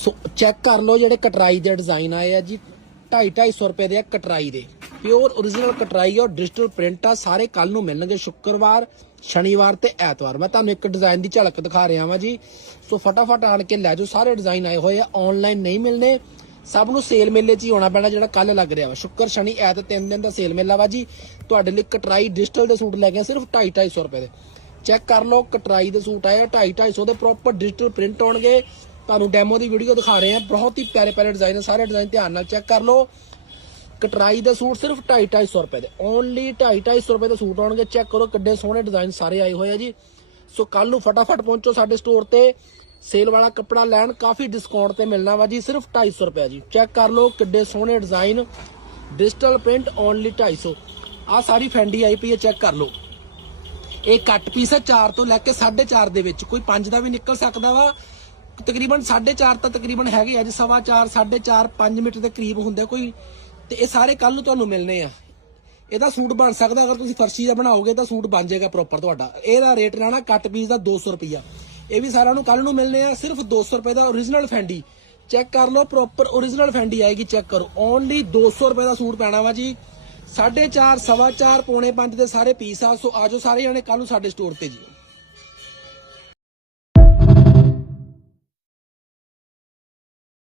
ਸੋ check ਕਰ ਲਓ ਜਿਹੜੇ ਕਟਰਾਈ ਦੇ ਡਿਜ਼ਾਈਨ ਆਏ ਆ ਜੀ। 2.5 250 ਰੁਪਏ ਦੇ ਆ ਕਟਰਾਈ ਦੇ। ਪਿਓਰ origignal ਕਟਰਾਈ ਔਰ ਡਿਜੀਟਲ ਪ੍ਰਿੰਟ ਆ, ਸਾਰੇ ਕੱਲ ਨੂੰ ਮਿਲਣਗੇ ਸ਼ੁੱਕਰਵਾਰ, ਸ਼ਨੀਵਾਰ ਤੇ ਐਤਵਾਰ। ਮੈਂ ਤੁਹਾਨੂੰ ਇੱਕ ਡਿਜ਼ਾਈਨ ਦੀ ਝਲਕ ਦਿਖਾ ਰਿਹਾ ਵਾਂ ਜੀ। ਸੋ ਫਟਾਫਟ ਆਣ ਕੇ ਲੈ ਜਾਓ, ਸਾਰੇ ਡਿਜ਼ਾਈਨ ਆਏ ਹੋਏ ਆ ਆਨਲਾਈਨ ਨਹੀਂ ਮਿਲਨੇ ਸਭ ਨੂੰ ਸੇਲ ਮੇਲੇ 'ਚ ਹੀ ਆਉਣਾ ਪੈਣਾ ਜਿਹੜਾ ਕੱਲ ਲੱਗ ਰਿਹਾ ਵਾ। ਸ਼ੁੱਕਰ, ਸ਼ਨੀ, ਐਤ ਤਿੰਨ ਦਿਨ ਦਾ ਸੇਲ ਮੇਲਾ ਵਾ ਜੀ। ਤੁਹਾਡੇ ਲਈ ਕਟਰਾਈ ਡਿਜੀਟਲ ਦੇ ਸੂਟ ਲੈ ਕੇ ਆਏ ਸਿਰਫ 2.5 250 ਰੁਪਏ ਦੇ। ਚੈੱਕ ਕਰ ਲਓ, ਕਟਰਾਈ ਦੇ ਸੂਟ ਆਏ 2.5 250 ਦੇ ਪ੍ਰੋਪਰ ਡਿਜੀਟਲ ਪ੍ਰਿੰਟ ਆਉਣਗੇ। ਤੁਹਾਨੂੰ ਡੈਮੋ ਦੀ ਵੀਡੀਓ ਦਿਖਾ ਰਹੇ ਹਾਂ। ਬਹੁਤ ਹੀ ਪਿਆਰੇ ਪਿਆਰੇ ਡਿਜ਼ਾਈਨ ਸਾਰੇ ਡਿਜ਼ਾਈਨ ਧਿਆਨ ਨਾਲ ਚੈੱਕ ਕਰ ਲਓ। ਕਟਰਾਈ ਦੇ ਸੂਟ ਸਿਰਫ 2.5 250 ਰੁਪਏ ਦੇ। ਓਨਲੀ 2.5 250 ਰੁਪਏ ਦੇ ਸੂਟ ਆਉਣਗੇ। ਚੈੱਕ ਕਰੋ ਕਿੱਡੇ ਸੋਹਣੇ ਡਿਜ਼ਾਈਨ ਸਾਰੇ ਆਏ ਹੋਏ ਆ ਜੀ। ਸੋ ਕੱਲ ਨੂੰ ਫਟਾਫਟ ਪਹੁੰਚੋ ਸਾਡੇ ਸਟੋਰ ਤੇ। ਸੇਲ ਵਾਲਾ ਕੱਪੜਾ ਲੈਣ, ਕਾਫੀ ਡਿਸਕਾਊਂਟ ਤੇ ਮਿਲਣਾ ਵਾ ਜੀ। ਸਿਰਫ 250 ਰੁਪਏ ਜੀ। ਚੈੱਕ ਕਰ ਲਓ ਕਿੱਡੇ ਸੋਹਣੇ ਡਿਜ਼ਾਈਨ ਡਿਜੀਟਲ ਪ੍ਰਿੰਟ ਓਨਲੀ 250 ਆ ਸਾਰੀ ਫੈਂਡੀ ਆਈ ਪਈ ਹੈ ਚੈੱਕ ਕਰ ਲਓ। ਇਹ ਕੱਟ ਪੀਸ ਹੈ 4 ਤੋਂ ਲੈ ਕੇ 4.5 ਦੇ ਵਿੱਚ। ਕੋਈ 5 ਦਾ ਵੀ ਨਿਕਲ ਸਕਦਾ ਵਾ। ਤਕਰੀਬਨ 4.5 ਤਾਂ ਤਕਰੀਬਨ ਹੈਗੇ ਅੱਜ ਜੀ, ਸਵਾ 4 4.5 5 ਮੀਟਰ ਦੇ ਕਰੀਬ ਹੁੰਦੇ ਕੋਈ। ਤੇ ਇਹ ਸਾਰੇ ਕੱਲ ਨੂੰ ਤੁਹਾਨੂੰ ਮਿਲਨੇ ਆ। ਇਹਦਾ ਸੂਟ ਬਣ ਸਕਦਾ, ਅਗਰ ਤੁਸੀਂ ਫਰਸ਼ੀ ਦਾ ਬਣਾਓਗੇ ਤਾਂ ਸੂਟ ਬਣ ਜਾਏਗਾ ਪ੍ਰੋਪਰ ਤੁਹਾਡਾ। ਇਹਦਾ ਰੇਟ ਰਹਿਣਾ ਕੱਟ ਪੀਸ ਦਾ 200 ਰੁਪਿਆ ਇਹ ਵੀ ਸਾਰਿਆਂ ਨੂੰ ਕੱਲ ਨੂੰ ਮਿਲਨੇ ਆ, ਸਿਰਫ 200 ਰੁਪਏ ਦਾ origignal ਫੈਂਡੀ ਚੈੱਕ ਕਰ ਲਓ ਪ੍ਰੋਪਰ origignal ਫੈਂਡੀ ਆਏਗੀ ਚੈੱਕ ਕਰੋ। ਓਨਲੀ 200 ਰੁਪਏ ਦਾ ਸੂਟ ਪੈਣਾ ਵਾ ਜੀ। 4.5 ਸਵਾ 4 ਪੌਣੇ 5 ਦੇ ਸਾਰੇ ਪੀਸ ਆ, ਸੋ ਆਜੋ ਸਾਰੇ ਜਣੇ ਕੱਲ ਨੂੰ ਸਾਡੇ ਸਟੋਰ ਤੇ ਜੀ।